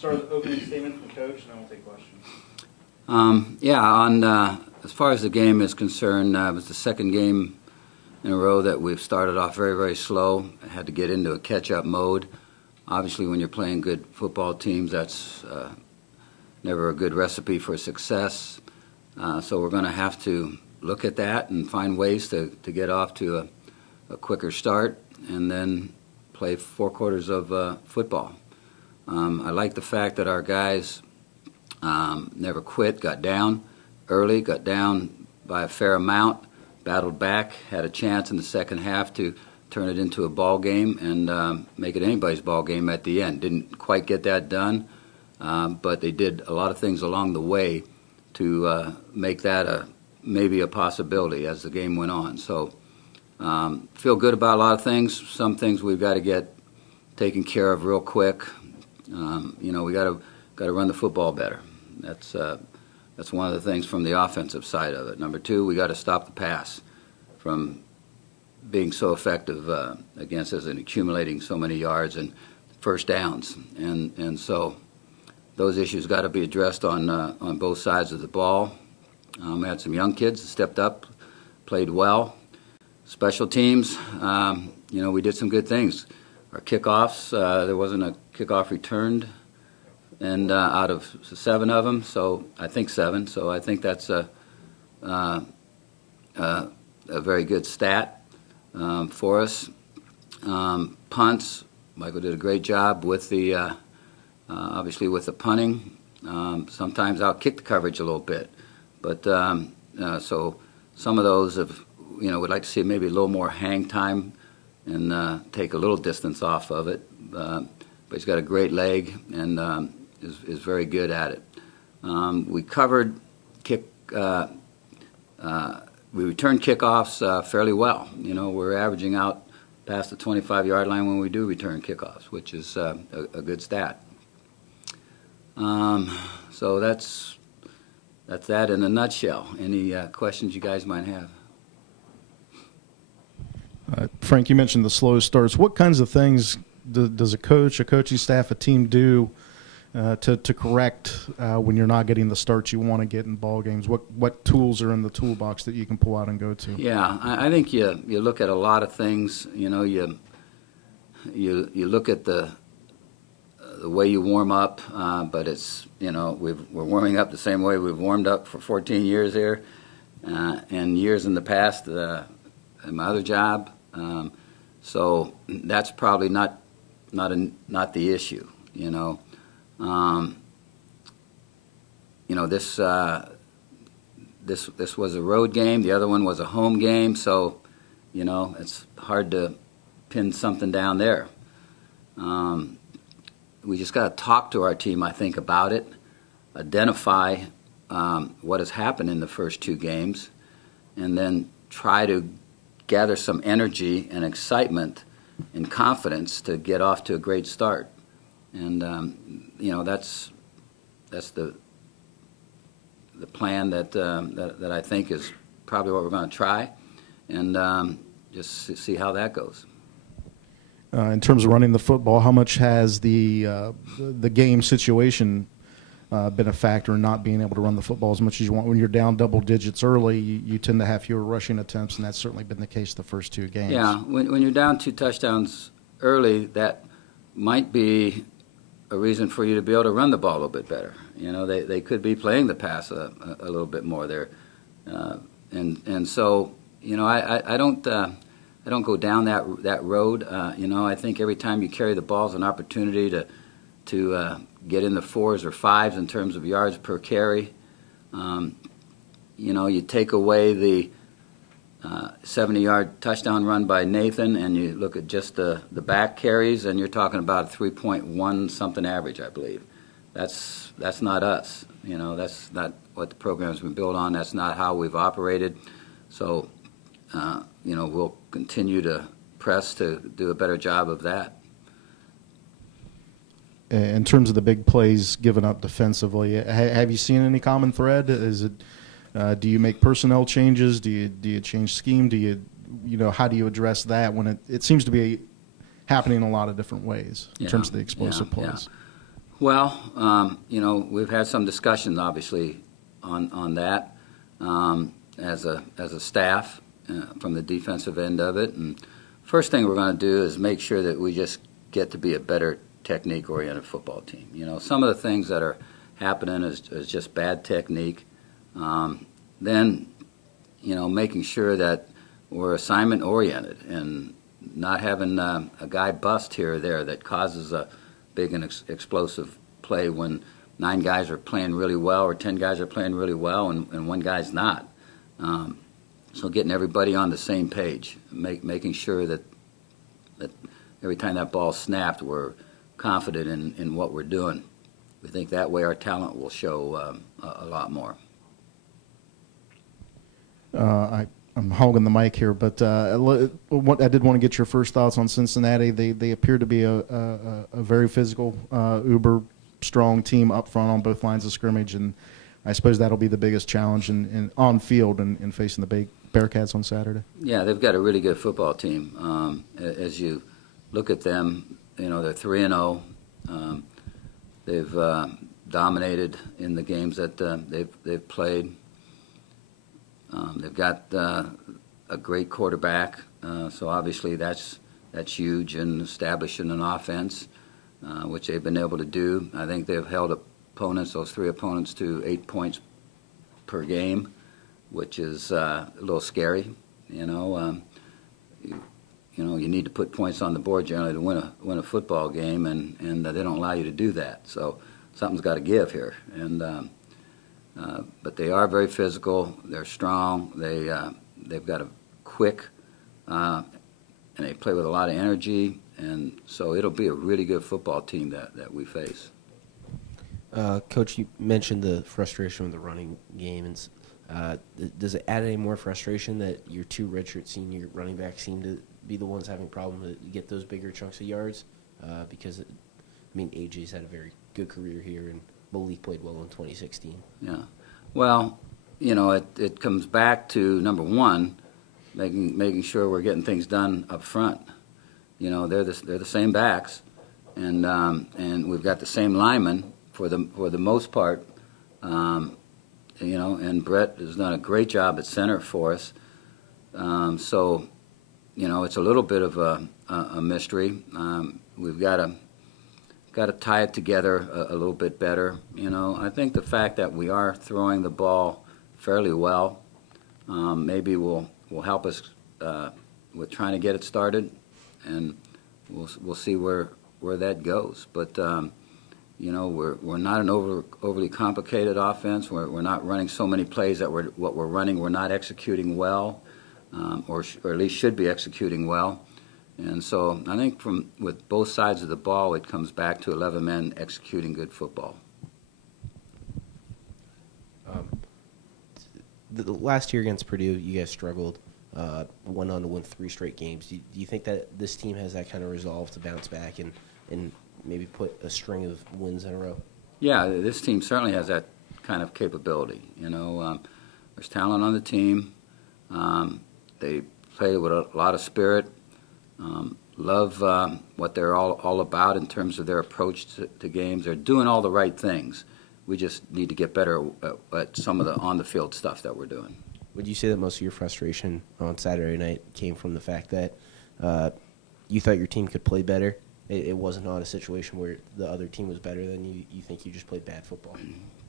start with the opening statement from the coach, and then we'll take questions. As far as the game is concerned, it was the second game in a row that we've started off very, very slow. I had to get into a catch-up mode. Obviously, when you're playing good football teams, that's never a good recipe for success. So we're going to have to look at that and find ways to get off to a quicker start and then play 4 quarters of football. I like the fact that our guys never quit, got down early, got down by a fair amount, battled back, had a chance in the second half to turn it into a ball game and make it anybody's ball game at the end. Didn't quite get that done, but they did a lot of things along the way to make that maybe a possibility as the game went on. So feel good about a lot of things. Some things we've got to get taken care of real quick. We got to run the football better. That's one of the things from the offensive side of it. Number 2, we got to stop the pass from being so effective against us and accumulating so many yards and first downs. And so those issues got to be addressed on both sides of the ball. We had some young kids that stepped up, played well. Special teams, we did some good things. Our kickoffs, there wasn't a kickoff returned, and out of 7 of them, so I think 7. So I think that's a very good stat for us. Punts, Michael did a great job with the obviously with the punting. Sometimes I'll kick the coverage a little bit, but so some of those we'd like to see maybe a little more hang time and take a little distance off of it. But he's got a great leg and is very good at it. We covered we returned kickoffs fairly well. We're averaging out past the 25-yard line when we do return kickoffs, which is a good stat. So that's that in a nutshell. Any questions you guys might have? Frank, you mentioned the slow starts. What kinds of things does a coach, a coaching staff, a team do to correct when you're not getting the starts you want to get in ball games? What tools are in the toolbox that you can pull out and go to? Yeah, I think you look at a lot of things. You look at the way you warm up, but it's we're warming up the same way we've warmed up for 14 years here, and years in the past in my other job. So that's probably not the issue. This was a road game. The other one was a home game. So, it's hard to pin something down there. We just got to talk to our team, I think, about it, identify what has happened in the first 2 games, and then try to gather some energy and excitement and confidence to get off to a great start. And that's the plan that I think is probably what we're going to try, and just see how that goes. In terms of running the football, how much has the game situation been a factor in not being able to run the football as much as you want? When you're down double digits early, you tend to have fewer rushing attempts, and that's certainly been the case the first 2 games. Yeah, when you're down 2 touchdowns early, that might be a reason for you to be able to run the ball a little bit better. They could be playing the pass a little bit more there, and so I don't go down that road. I think every time you carry the ball is an opportunity to get in the 4s or 5s in terms of yards per carry. You take away the 70-yard touchdown run by Nathan, and you look at just the back carries, and you're talking about a 3.1 something average, I believe. That's not us. That's not what the program's been built on. That's not how we've operated. So, we'll continue to press to do a better job of that. In terms of the big plays given up defensively, have you seen any common thread? Is it do you make personnel changes? Do you change scheme? How do you address that when it seems to be happening in a lot of different ways in terms of the explosive plays? Yeah. Well, we've had some discussions, obviously, on that as a staff from the defensive end of it. And first thing we're going to do is make sure that we just get to be a better technique-oriented football team. Some of the things that are happening is just bad technique. Then, making sure that we're assignment-oriented and not having a guy bust here or there that causes a big and explosive play when 9 guys are playing really well or 10 guys are playing really well and one guy's not. So getting everybody on the same page, making sure that every time that ball's snapped, we're confident in what we're doing. We think that way our talent will show a lot more. I'm hogging the mic here, but I did want to get your first thoughts on Cincinnati. They appear to be a very physical, uber strong team up front on both lines of scrimmage, and I suppose that'll be the biggest challenge in on field in facing the Bearcats on Saturday. Yeah, they've got a really good football team. As you look at them, they're 3-0. They've dominated in the games that they've played. They've got a great quarterback, so obviously that's huge in establishing an offense, which they've been able to do. I think they've held those 3 opponents, to 8 points per game, which is a little scary. You need to put points on the board generally to win a football game, and they don't allow you to do that. So something's got to give here, but they are very physical. They're strong. They've got a quick, and they play with a lot of energy, and so it'll be a really good football team that we face. Coach, you mentioned the frustration with the running game, and does it add any more frustration that your 2 redshirt senior running backs seem to be the ones having problems to get those bigger chunks of yards? Because, AJ's had a very good career here, and Malik played well in 2016. Yeah. Well, it comes back to, number one, making sure we're getting things done up front. They're the same backs, and we've got the same linemen for the most part. And Brett has done a great job at center for us. So, it's a little bit of a mystery. We've got to tie it together a little bit better. I think the fact that we are throwing the ball fairly well maybe will help us with trying to get it started, and we'll see where that goes. But we're not an overly complicated offense. We're not running so many plays that what we're running we're not executing well, or at least should be executing well. And so I think with both sides of the ball, it comes back to 11 men executing good football. The last year against Purdue, you guys struggled, went on to win 3 straight games. Do you think that this team has that kind of resolve to bounce back and maybe put a string of wins in a row? Yeah, this team certainly has that kind of capability. There's talent on the team. They play with a lot of spirit. Love what they're all about in terms of their approach to games. They're doing all the right things. We just need to get better at some of the on-the-field stuff that we're doing. Would you say that most of your frustration on Saturday night came from the fact that you thought your team could play better? It wasn't on a situation where the other team was better than you. You think you just played bad football?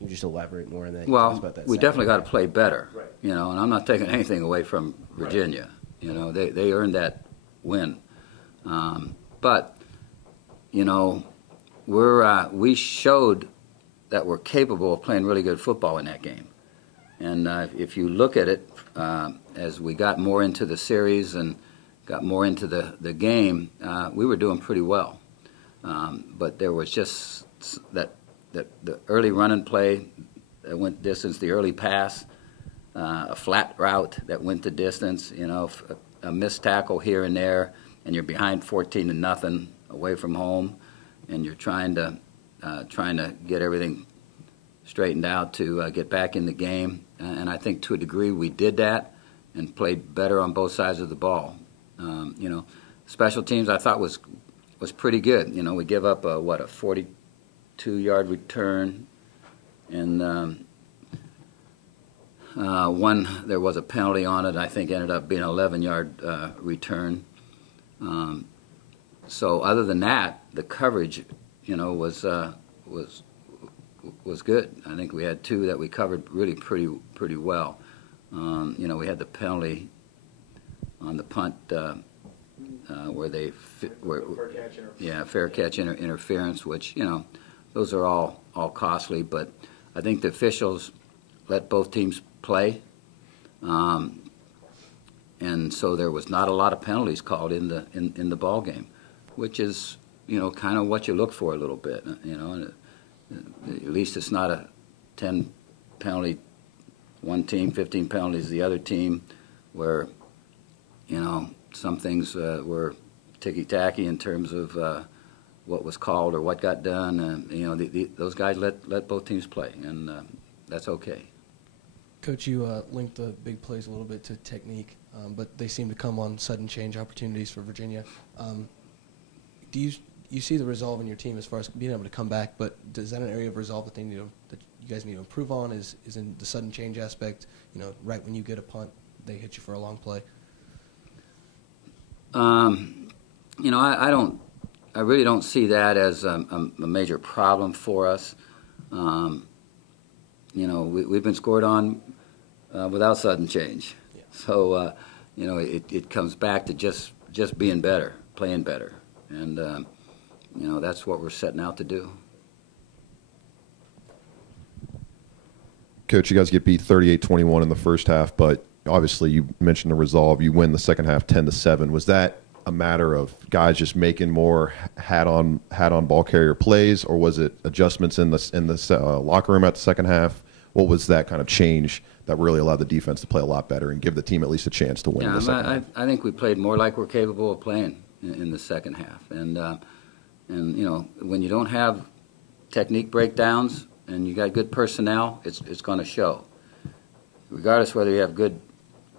You just elaborate more on that. Well, we definitely got to play better, right. And I'm not taking anything away from Virginia. Right. They earned that win. But we showed that we're capable of playing really good football in that game. And if you look at it, as we got more into the series and got more into the game, we were doing pretty well. But there was just the early running play that went distance, the early pass, a flat route that went the distance, a missed tackle here and there, and you're behind 14-0 away from home, and you're trying to get everything straightened out to get back in the game. And I think to a degree we did that and played better on both sides of the ball. Special teams I thought was pretty good. We give up a 2-yard return, and one, there was a penalty on it. I think ended up being an 11-yard return. So other than that, the coverage, was good. I think we had 2 that we covered really pretty well. We had the penalty on the punt where they fair catch interference, which those are all costly. But I think the officials let both teams play, and so there was not a lot of penalties called in the ball game, which is kind of what you look for a little bit. At least it's not a 10 penalty one team, 15 penalties the other team, where some things were ticky-tacky in terms of what was called or what got done. Those guys let both teams play, and that's okay. Coach, you linked the big plays a little bit to technique, but they seem to come on sudden change opportunities for Virginia. Do you see the resolve in your team as far as being able to come back? But is that an area of resolve that that you guys need to improve on? Is in the sudden change aspect? Right when you get a punt, they hit you for a long play. I really don't see that as a major problem for us. We've been scored on without sudden change. Yeah. So, it comes back to just being better, playing better. And, that's what we're setting out to do. Coach, you guys get beat 38-21 in the first half, but obviously you mentioned the resolve. You win the second half 10-7. Was that a matter of guys just making more hat-on ball carrier plays, or was it adjustments in the locker room at the second half? What was that kind of change that really allowed the defense to play a lot better and give the team at least a chance to win? I think we played more like we're capable of playing in the second half, and when you don't have technique breakdowns and you got good personnel, it's going to show. Regardless whether you have good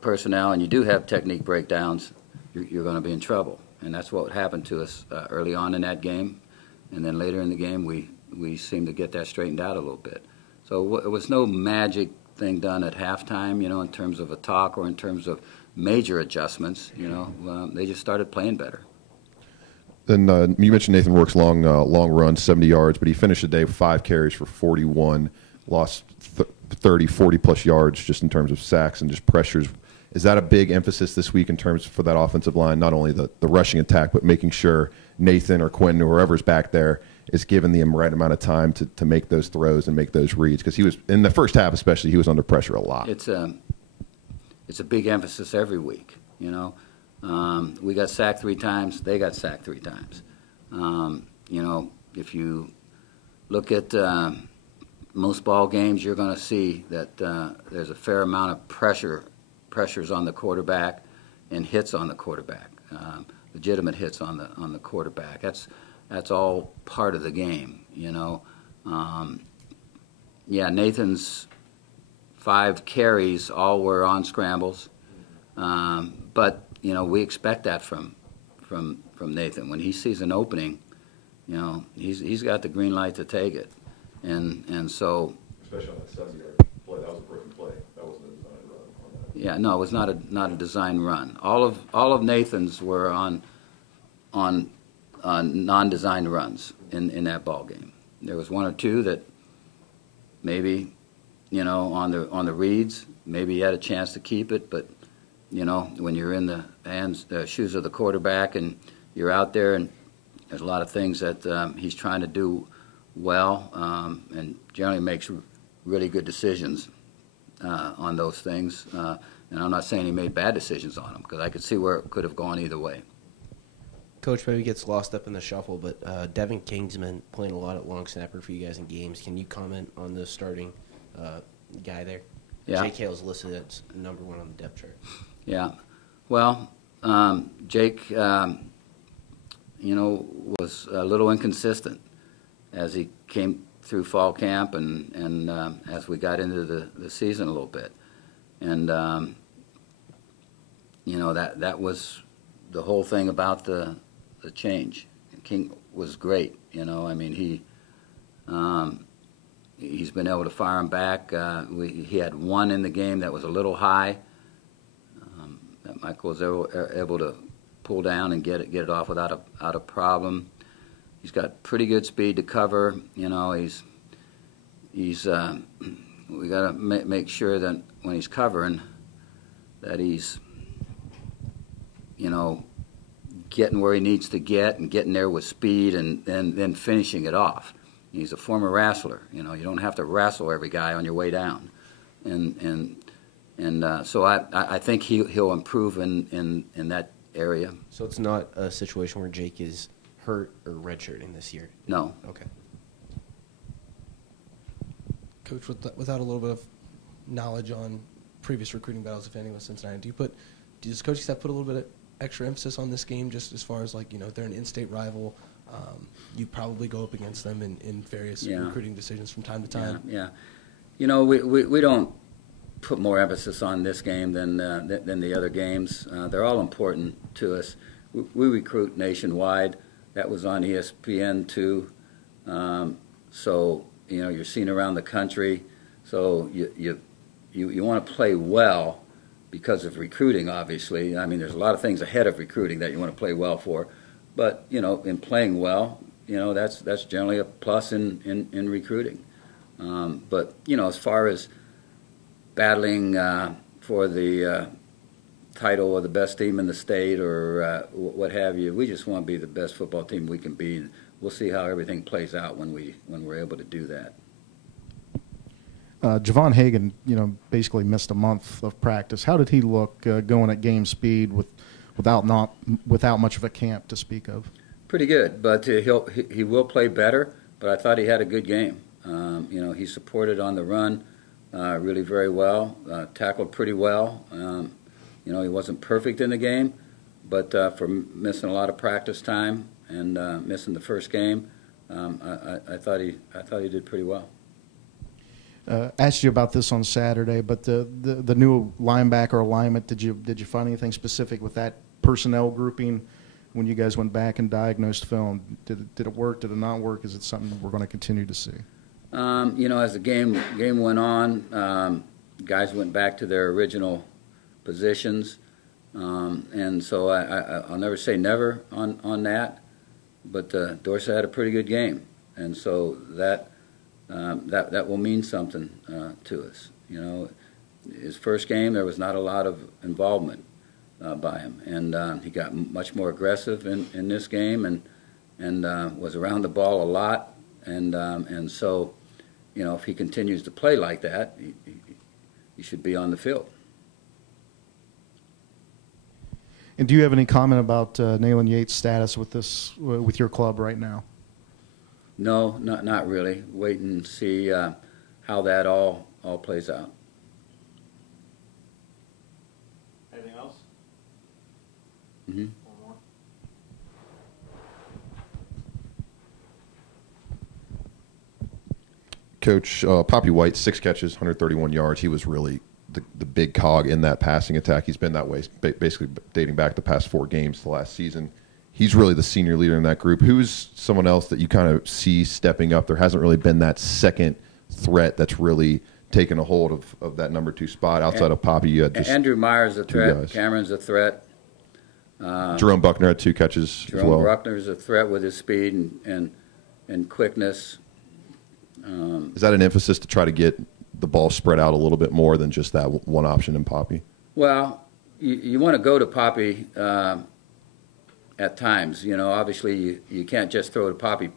personnel and you do have technique breakdowns, you're going to be in trouble. And that's what happened to us early on in that game. And then later in the game, we seemed to get that straightened out a little bit. So it was no magic thing done at halftime, in terms of a talk or in terms of major adjustments. They just started playing better. Then you mentioned Nathan Rourke's long run, 70 yards, but he finished the day with 5 carries for 41, lost 30, 40-plus yards just in terms of sacks and just pressures. Is that a big emphasis this week in terms for that offensive line, not only the rushing attack, but making sure Nathan or Quentin or whoever's back there is given the right amount of time to make those throws and make those reads? Because he was, in the first half especially, he was under pressure a lot. It's a big emphasis every week, We got sacked 3 times. They got sacked 3 times. If you look at most ball games, you're going to see that there's a fair amount of pressures on the quarterback and hits on the quarterback, legitimate hits on the quarterback. That's all part of the game, Nathan's 5 carries all were on scrambles, but we expect that from Nathan. When he sees an opening, he's got the green light to take it, and so. Especially on that 70-yard play, that was a broken play. That wasn't a design run on that. Yeah, no, it was not a design run. All of Nathan's were on non-designed runs in that ball game. There was 1 or 2 that maybe, on the reads, maybe he had a chance to keep it, but. When you're in the shoes of the quarterback and you're out there, and there's a lot of things that he's trying to do well, and generally makes really good decisions on those things. And I'm not saying he made bad decisions on them, because I could see where it could have gone either way. Coach maybe gets lost up in the shuffle, but Devon Kingsman playing a lot at long snapper for you guys in games. Can you comment on the starting guy there? Yeah. Jake Hale's listed as number 1 on the depth chart. Yeah, well, Jake, was a little inconsistent as he came through fall camp and as we got into the season a little bit, and that was the whole thing about the change. King was great, he He's been able to fire them back. He had one in the game that was a little high that Michael was able to pull down and get it off without a problem. He's got pretty good speed to cover. You know, we got to make sure that when he's covering, that he's, you know, getting where he needs to get and getting there with speed and then finishing it off. He's a former wrestler. You know, you don't have to wrestle every guy on your way down, so I think he'll improve in that area. So it's not a situation where Jake is hurt or redshirting this year? No. Okay. Coach, without a little bit of knowledge on previous recruiting battles, if any, with Cincinnati, does coaching staff put a little bit of extra emphasis on this game, just as far as, like, you know, if they're an in-state rival, you probably go up against them in various recruiting decisions from time to time? Yeah. You know, we don't put more emphasis on this game than the other games. They're all important to us. We recruit nationwide. That was on ESPN too. So, you know, you're seen around the country. So you want to play well because of recruiting, obviously. I mean, there's a lot of things ahead of recruiting that you want to play well for. But, you know, in playing well, you know, that's generally a plus in recruiting. But, you know, as far as battling for the title of the best team in the state or what have you, we just want to be the best football team we can be. And we'll see how everything plays out when we're able to do that. Javon Hagan, you know, basically missed a month of practice. How did he look going at game speed without much of a camp to speak of? Pretty good, but he will play better. But I thought he had a good game. You know, he supported on the run really very well, tackled pretty well. You know, he wasn't perfect in the game, but for missing a lot of practice time and missing the first game, I thought he did pretty well. Asked you about this on Saturday, but the new linebacker alignment, did you find anything specific with that personnel grouping when you guys went back and diagnosed film? Did it work? Did it not work? Is it something we're going to continue to see? You know, as the game went on, guys went back to their original positions, and so I'll never say never on that. But Dorsett had a pretty good game, and so that will mean something to us. You know, his first game there was not a lot of involvement by him, and he got much more aggressive in this game, and was around the ball a lot, and so, you know, if he continues to play like that, he should be on the field. And do you have any comment about Nayland Yates' status with your club right now? No, not really. Wait and see how that all plays out. Anything else? Mm-hmm. One more. Coach, Papi White, 6 catches, 131 yards. He was really the big cog in that passing attack. He's been that way basically dating back the past 4 games to last season. He's really the senior leader in that group. Who's someone else that you kind of see stepping up? There hasn't really been that second threat that's really taken a hold of that number 2 spot outside of Papi. You had just Andrew Meyer's a threat. guys. Cameron's a threat. Jerome Buckner had 2 catches as well. Jerome Buckner's a threat with his speed and quickness. Is that an emphasis to try to get the ball spread out a little bit more than just that one option in Papi? Well, you want to go to Papi at times. You know, obviously you can't just throw to Papi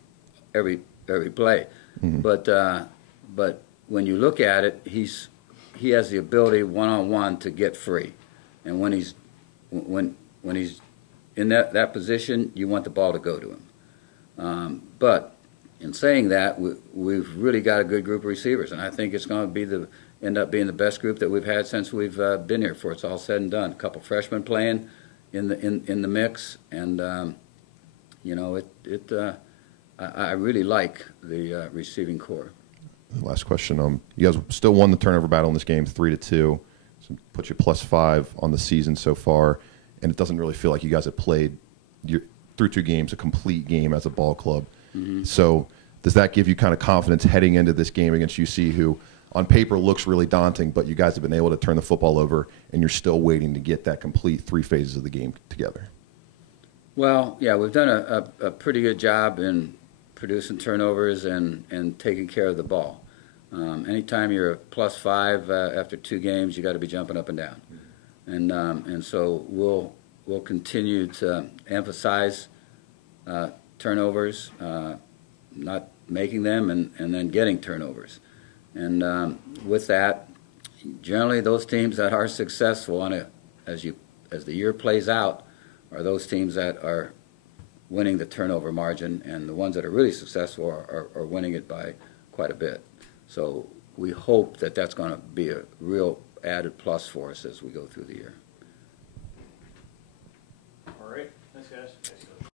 every play, Mm-hmm. but when you look at it, he has the ability one-on-one to get free, and when he's in that position, you want the ball to go to him. But in saying that, we've really got a good group of receivers, and I think it's going to end up being the best group that we've had since we've been here. For it's all said and done, a couple freshmen playing in the mix, and you know I really like the receiving core. Last question. You guys still won the turnover battle in this game, 3-2. So put you +5 on the season so far, and it doesn't really feel like you guys have played through 2 games a complete game as a ball club. Mm-hmm. So does that give you kind of confidence heading into this game against UC, who on paper looks really daunting, but you guys have been able to turn the football over, and you're still waiting to get that complete 3 phases of the game together? Well, yeah, we've done a pretty good job in producing turnovers and taking care of the ball. Anytime you're a +5 after 2 games, you got to be jumping up and down, and so we'll continue to emphasize turnovers, not making them, and then getting turnovers. And with that, generally those teams that are successful as the year plays out are those teams that are winning the turnover margin, and the ones that are really successful are winning it by quite a bit. So we hope that that's going to be a real added plus for us as we go through the year. All right. Thanks, guys. Thanks, Coach.